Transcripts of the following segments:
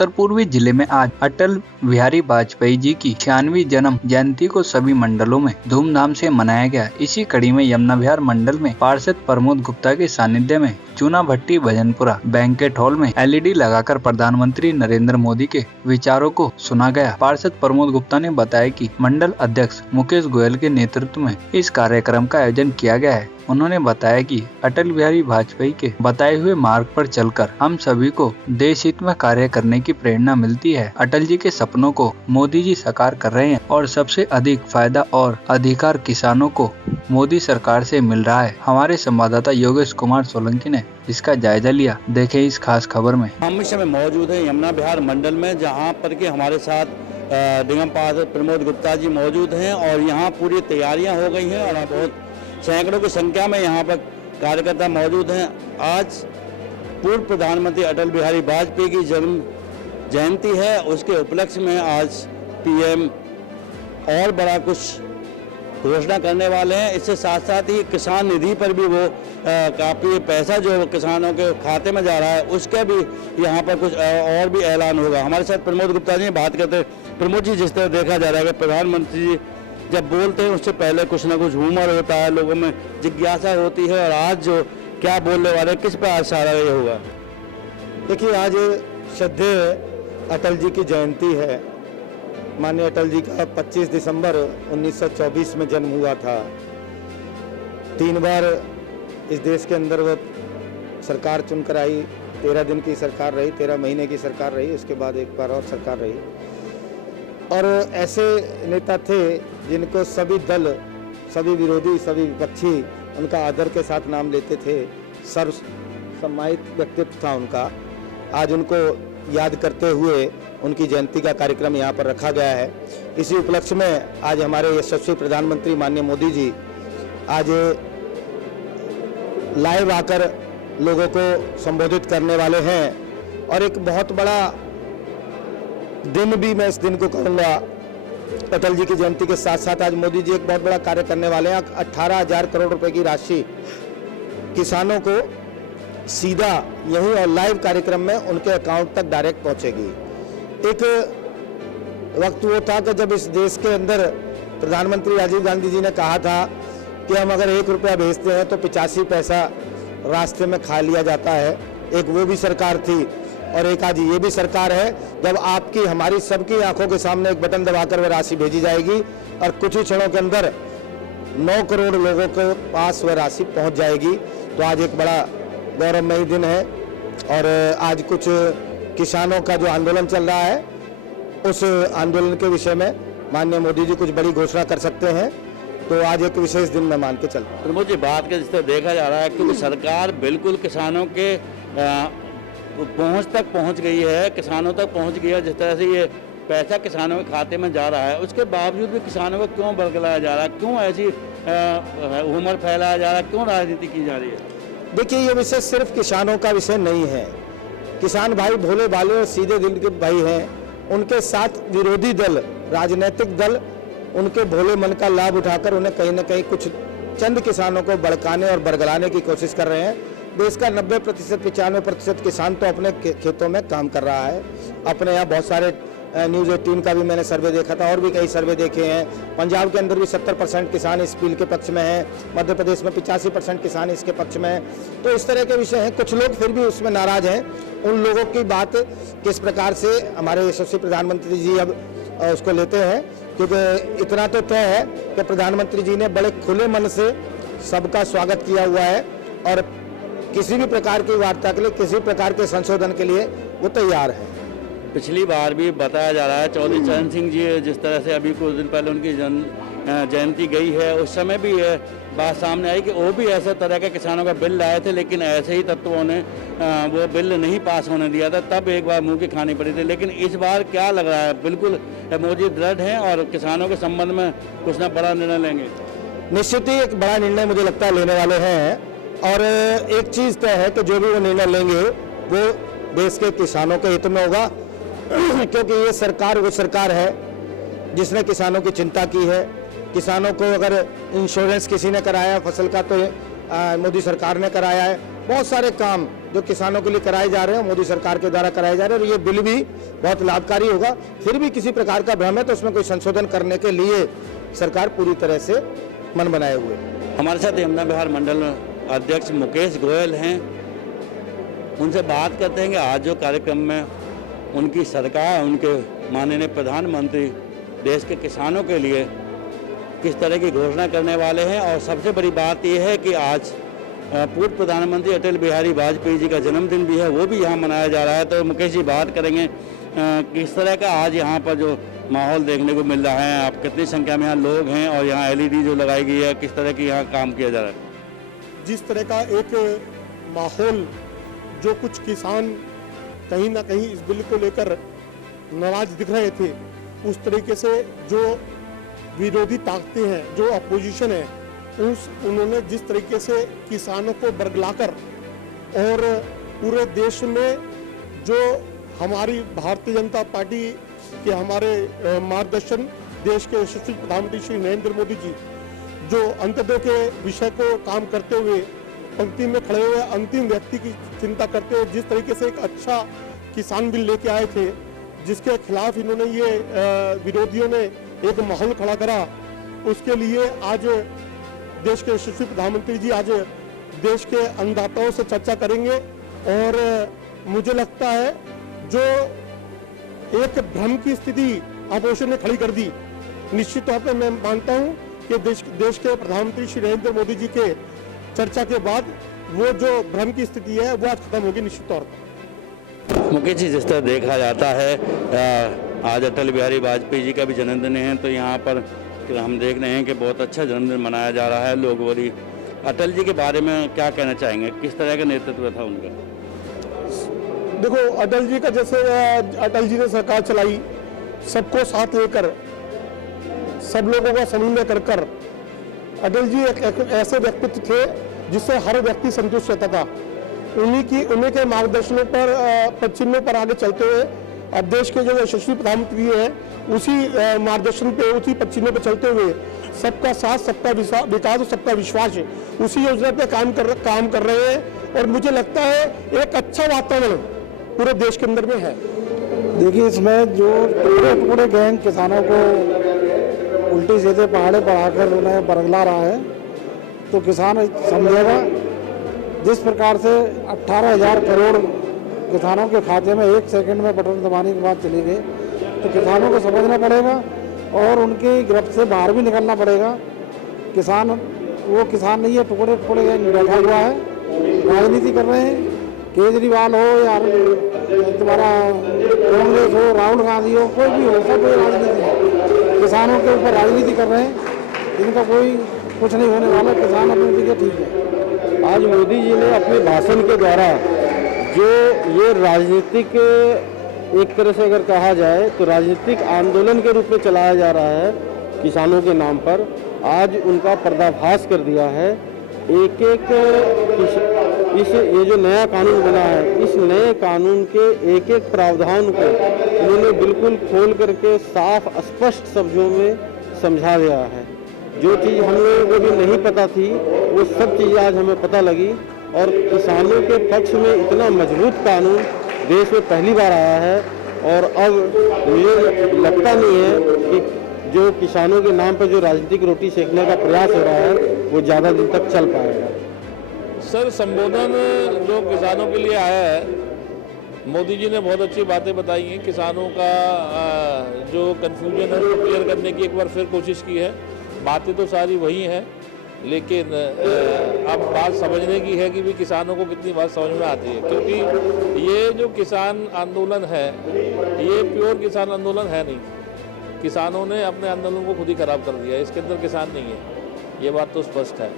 उत्तर पूर्वी जिले में आज अटल बिहारी वाजपेयी जी की 96वीं जन्म जयंती को सभी मंडलों में धूमधाम से मनाया गया। इसी कड़ी में यमुना विहार मंडल में पार्षद प्रमोद गुप्ता के सानिध्य में चूना भट्टी भजनपुरा बैंकेट हॉल में एलईडी लगाकर प्रधानमंत्री नरेंद्र मोदी के विचारों को सुना गया। पार्षद प्रमोद गुप्ता ने बताया कि मंडल अध्यक्ष मुकेश गोयल के नेतृत्व में इस कार्यक्रम का आयोजन किया गया है। उन्होंने बताया कि अटल बिहारी वाजपेयी के बताए हुए मार्ग पर चलकर हम सभी को देश हित में कार्य करने की प्रेरणा मिलती है। अटल जी के सपनों को मोदी जी साकार कर रहे हैं और सबसे अधिक फायदा और अधिकार किसानों को मोदी सरकार से मिल रहा है। हमारे संवाददाता योगेश कुमार सोलंकी ने इसका जायजा लिया। देखें इस खास खबर में। हम इस समय मौजूद हैं यमुना विहार मंडल में, जहां पर के हमारे साथ निगम पार्षद प्रमोद गुप्ता जी मौजूद हैं और यहाँ पूरी तैयारियां हो गई हैं और बहुत सैकड़ों की संख्या में यहाँ पर कार्यकर्ता मौजूद हैं। आज पूर्व प्रधानमंत्री अटल बिहारी वाजपेयी की जन्म जयंती है, उसके उपलक्ष्य में आज पीएम और बड़ा कुछ घोषणा करने वाले हैं। इससे साथ साथ ही किसान निधि पर भी वो काफ़ी पैसा जो किसानों के खाते में जा रहा है उसका भी यहाँ पर कुछ और भी ऐलान होगा। हमारे साथ प्रमोद गुप्ता जी बात करते हैं। प्रमोद जी, जिस तरह देखा जा रहा है कि प्रधानमंत्री जी जब बोलते हैं उससे पहले कुछ ना कुछ ह्यूमर होता है, लोगों में जिज्ञासा होती है, और आज जो क्या बोलने वाले किस पर आज सारा ये होगा? देखिए, आज श्रद्धेय अटल जी की जयंती है। माननीय अटल जी का 25 दिसंबर 1924 में जन्म हुआ था। 3 बार इस देश के अंदर वो सरकार चुनकर आई। 13 दिन की सरकार रही, 13 महीने की सरकार रही, उसके बाद एक बार और सरकार रही। और ऐसे नेता थे जिनको सभी दल, सभी विरोधी, सभी विपक्षी उनका आदर के साथ नाम लेते थे। सर्व सम्मानित व्यक्तित्व था उनका। आज उनको याद करते हुए उनकी जयंती का कार्यक्रम यहाँ पर रखा गया है। इसी उपलक्ष्य में आज हमारे यशस्वी प्रधानमंत्री माननीय मोदी जी आज लाइव आकर लोगों को संबोधित करने वाले हैं। और एक बहुत बड़ा दिन भी मैं इस दिन को कहूँगा, अटल जी की जयंती के साथ साथ आज मोदी जी एक बहुत बड़ा कार्य करने वाले हैं। 18,000 करोड़ रुपए की राशि किसानों को सीधा यही और लाइव कार्यक्रम में उनके अकाउंट तक डायरेक्ट पहुंचेगी। एक वक्त वो था कि जब इस देश के अंदर प्रधानमंत्री राजीव गांधी जी ने कहा था कि हम अगर 1 रुपया भेजते हैं तो 85 पैसा रास्ते में खा लिया जाता है। एक वो भी सरकार थी और एक आज ये भी सरकार है, जब आपकी हमारी सबकी आंखों के सामने एक बटन दबाकर वह राशि भेजी जाएगी और कुछ ही क्षणों के अंदर 9 करोड़ लोगों के पास वह राशि पहुंच जाएगी। तो आज एक बड़ा गौरवमयी दिन है। और आज कुछ किसानों का जो आंदोलन चल रहा है, उस आंदोलन के विषय में माननीय मोदी जी कुछ बड़ी घोषणा कर सकते हैं। तो आज एक विशेष दिन मैं मान के चल। प्रमोद जी, बात के जिस तरह देखा जा रहा है क्योंकि सरकार बिल्कुल किसानों के पहुंच तक पहुंच गई है, किसानों तक पहुंच गई है। जिस तरह से ये पैसा किसानों के खाते में जा रहा है, उसके बावजूद भी किसानों को क्यों बरगलाया जा रहा है, क्यों ऐसी ह्यूमर फैलाया जा रहा है, क्यों राजनीति की जा रही है? देखिए, ये विषय सिर्फ किसानों का विषय नहीं है। किसान भाई भोले भाले और सीधे दिल के भाई हैं। उनके साथ विरोधी दल, राजनीतिक दल उनके भोले मन का लाभ उठाकर उन्हें कहीं न कहीं कुछ चंद किसानों को भड़काने और बरगलाने की कोशिश कर रहे हैं। देश का 90%, 95% किसान तो अपने खेतों में काम कर रहा है। अपने यहाँ बहुत सारे न्यूज़ 18 का भी मैंने सर्वे देखा था और भी कई सर्वे देखे हैं। पंजाब के अंदर भी 70% किसान इस बिल के पक्ष में है। मध्य प्रदेश में 85% किसान इसके पक्ष में है। तो इस तरह के विषय हैं। कुछ लोग फिर भी उसमें नाराज हैं। उन लोगों की बात किस प्रकार से हमारे यशस्वी प्रधानमंत्री जी अब उसको लेते हैं, क्योंकि इतना तो तय है कि प्रधानमंत्री जी ने बड़े खुले मन से सबका स्वागत किया हुआ है और किसी भी प्रकार की वार्ता के लिए, किसी प्रकार के संशोधन के लिए वो तैयार है। पिछली बार भी बताया जा रहा है चौधरी चरण सिंह जी, जिस तरह से अभी कुछ दिन पहले उनकी जयंती गई है, उस समय भी ये बात सामने आई कि वो भी ऐसे तरह के किसानों का बिल लाए थे, लेकिन ऐसे ही तत्वों ने वो बिल नहीं पास होने दिया था। तब एक बार मुंह की खानी पड़ी थी। लेकिन इस बार क्या लग रहा है, बिल्कुल मोदी दृढ़ हैं और किसानों के संबंध में कुछ ना बड़ा निर्णय लेंगे? निश्चित ही एक बड़ा निर्णय मुझे लगता है लेने वाले हैं। और एक चीज़ तय है कि जो भी वो निर्णय लेंगे वो देश के किसानों के हित में होगा, क्योंकि ये सरकार वो सरकार है जिसने किसानों की चिंता की है। किसानों को अगर इंश्योरेंस किसी ने कराया फसल का तो मोदी सरकार ने कराया है। बहुत सारे काम जो किसानों के लिए कराए जा रहे हैं, मोदी सरकार के द्वारा कराए जा रहे हैं, और ये बिल भी बहुत लाभकारी होगा। फिर भी किसी प्रकार का भ्रम है तो उसमें कोई संशोधन करने के लिए सरकार पूरी तरह से मन बनाए हुए। हमारे साथ यमुना विहार मंडल अध्यक्ष मुकेश गोयल हैं, उनसे बात करते हैं कि आज जो कार्यक्रम में उनकी सरकार, उनके माननीय प्रधानमंत्री देश के किसानों के लिए किस तरह की घोषणा करने वाले हैं। और सबसे बड़ी बात यह है कि आज पूर्व प्रधानमंत्री अटल बिहारी वाजपेयी जी का जन्मदिन भी है, वो भी यहाँ मनाया जा रहा है। तो मुकेश जी बात करेंगे किस तरह का आज यहाँ पर जो माहौल देखने को मिल रहा है, आप कितनी संख्या में यहाँ लोग हैं और यहाँ LED जो लगाई गई है, किस तरह की यहाँ काम किया जा रहा है? जिस तरह का एक माहौल, जो कुछ किसान कहीं ना कहीं इस बिल को लेकर नाराज दिख रहे थे, उस तरीके से जो विरोधी ताकतें हैं, जो अपोजिशन है, उन्होंने जिस तरीके से किसानों को बरगलाकर और पूरे देश में जो हमारी भारतीय जनता पार्टी के हमारे मार्गदर्शन देश के यशस्वी प्रधानमंत्री श्री नरेंद्र मोदी जी जो अंत्योदय के विषय को काम करते हुए पंक्ति में खड़े हुए अंतिम व्यक्ति की चिंता करते हुए जिस तरीके से एक अच्छा किसान बिल लेके आए थे, जिसके खिलाफ इन्होंने ये विरोधियों ने एक माहौल खड़ा करा, उसके लिए आज देश के यशस्वी प्रधानमंत्री जी आज देश के अन्नदाताओं से चर्चा करेंगे। और मुझे लगता है जो एक भ्रम की स्थिति अपोजिशन ने खड़ी कर दी, निश्चित तौर पर मैं मानता हूं कि देश के प्रधानमंत्री श्री नरेंद्र मोदी जी के चर्चा के बाद वो जो भ्रम की स्थिति है वो आज खत्म होगी निश्चित तौर पर। मुकेश जी, जिस तरह देखा जाता है आज अटल बिहारी वाजपेयी जी का भी जन्मदिन है, तो यहाँ पर हम देख रहे हैं कि बहुत अच्छा जन्मदिन मनाया जा रहा है। लोग बोली अटल जी के बारे में क्या कहना चाहेंगे, किस तरह का नेतृत्व था उनका? देखो, अटल जी का जैसे अटल जी ने सरकार चलाई, सबको साथ लेकर, सब लोगों का समन्वय कर कर, अटल जी एक ऐसे व्यक्तित्व थे जिससे हर व्यक्ति संतुष्ट रहता था। उन्हीं के मार्गदर्शनों पर पश्चिमों पर आगे चलते हुए अब देश के जो यशस्वी प्रधानमंत्री हैं उसी मार्गदर्शन पे, उसी पश्चिमों पे चलते हुए सबका साथ, सबका विकास और सबका विश्वास है, उसी योजना पे काम कर रहे हैं। और मुझे लगता है एक अच्छा वातावरण पूरे देश के अंदर में है। देखिए, इसमें जो टुकड़े गैंग किसानों को उल्टी सीधे पहाड़े बढ़ाकर उन्हें बरगला रहा है, तो किसान समझेगा जिस प्रकार से 18,000 करोड़ किसानों के खाते में 1 सेकंड में बटन दबाने के बाद चली गई, तो किसानों को समझना पड़ेगा और उनकी गिरफ्त से बाहर भी निकलना पड़ेगा। किसान वो किसान नहीं है, टुकड़े गैंग बैठा हुआ है, राजनीति कर रहे हैं। केजरीवाल हो या तुम्हारा कांग्रेस हो, राहुल गांधी हो, कोई भी हो, सब राजनीति है। किसानों के ऊपर राजनीति कर रहे हैं, इनका कोई कुछ नहीं होने वाला। किसान अपनी जगह ठीक है। आज मोदी जी ने अपने भाषण के द्वारा जो ये राजनीतिक, एक तरह से अगर कहा जाए तो राजनीतिक आंदोलन के रूप में चलाया जा रहा है किसानों के नाम पर, आज उनका पर्दाफाश कर दिया है। एक ये जो नया कानून बना है, इस नए कानून के एक प्रावधान को उन्होंने बिल्कुल खोल करके साफ स्पष्ट शब्दों में समझा दिया है। जो चीज़ हम लोगों को भी नहीं पता थी वो सब चीज़ आज हमें पता लगी। और किसानों के पक्ष में इतना मजबूत कानून देश में पहली बार आया है। और अब मुझे लगता नहीं है कि जो किसानों के नाम पर जो राजनीतिक रोटी सेकने का प्रयास हो रहा है वो ज़्यादा दिन तक चल पाएगा। सर, संबोधन जो किसानों के लिए आया है, मोदी जी ने बहुत अच्छी बातें बताई हैं। किसानों का जो कन्फ्यूजन है उसको क्लियर करने की एक बार फिर कोशिश की है। बातें तो सारी वही हैं, लेकिन अब बात समझने की है कि भी किसानों को कितनी बात समझ में आती है। क्योंकि ये जो किसान आंदोलन है, ये प्योर किसान आंदोलन है नहीं। किसानों ने अपने आंदोलन को खुद ही खराब कर दिया, इसके अंदर किसान नहीं है, ये बात तो स्पष्ट है।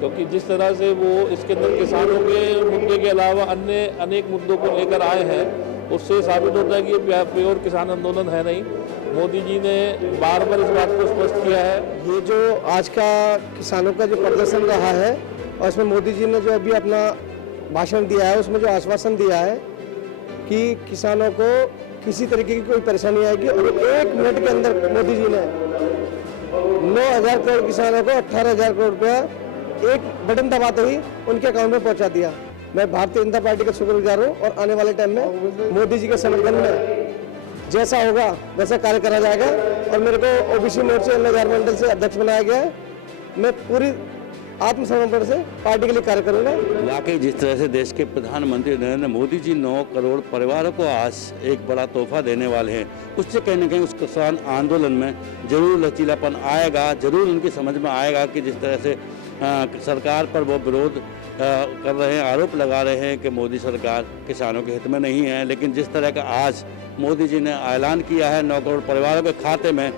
क्योंकि जिस तरह से वो इसके अंदर किसानों के मुद्दे के अलावा अन्य अनेक मुद्दों को लेकर आए हैं, उससे साबित होता है कि ये प्योर किसान आंदोलन है नहीं। मोदी जी ने बार बार इस बात को स्पष्ट किया है। ये जो आज का किसानों का जो प्रदर्शन रहा है और इसमें मोदी जी ने जो अभी अपना भाषण दिया है, उसमें जो आश्वासन दिया है कि किसानों को किसी तरीके की कोई परेशानी आएगी, और 1 मिनट के अंदर मोदी जी ने 9,000 करोड़ किसानों को 18,000 करोड़ रुपया एक बटन दबाते ही उनके अकाउंट में पहुंचा दिया। मैं भारतीय जनता पार्टी का शुक्रगुजार हूँ और आने वाले टाइम में मोदी जी के समर्थन में जैसा होगा वैसा कार्य करा जाएगा। और मेरे को ओबीसी मोर्चे यमुना विहार मंडल से अध्यक्ष बनाया गया है। मैं पूरी आत्मसमर्पण से पार्टी के लिए कार्य करूंगा। वाकई जिस तरह से देश के प्रधानमंत्री नरेंद्र मोदी जी 9 करोड़ परिवारों को आज एक बड़ा तोहफा देने वाले हैं, उससे कहीं ना कहीं उस किसान आंदोलन में जरूर लचीलापन आएगा, जरूर उनकी समझ में आएगा कि जिस तरह से सरकार पर वो विरोध कर रहे हैं, आरोप लगा रहे हैं कि मोदी सरकार किसानों के हित में नहीं है, लेकिन जिस तरह का आज मोदी जी ने ऐलान किया है 9 करोड़ परिवारों के खाते में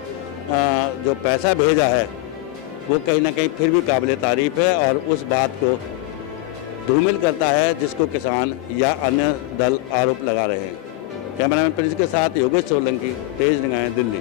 जो पैसा भेजा है वो कहीं ना कहीं फिर भी काबिल तारीफ है और उस बात को धूमिल करता है जिसको किसान या अन्य दल आरोप लगा रहे हैं। कैमरामैन प्रिंस के साथ योगेश सोलंकी, तेज निगाहें, दिल्ली।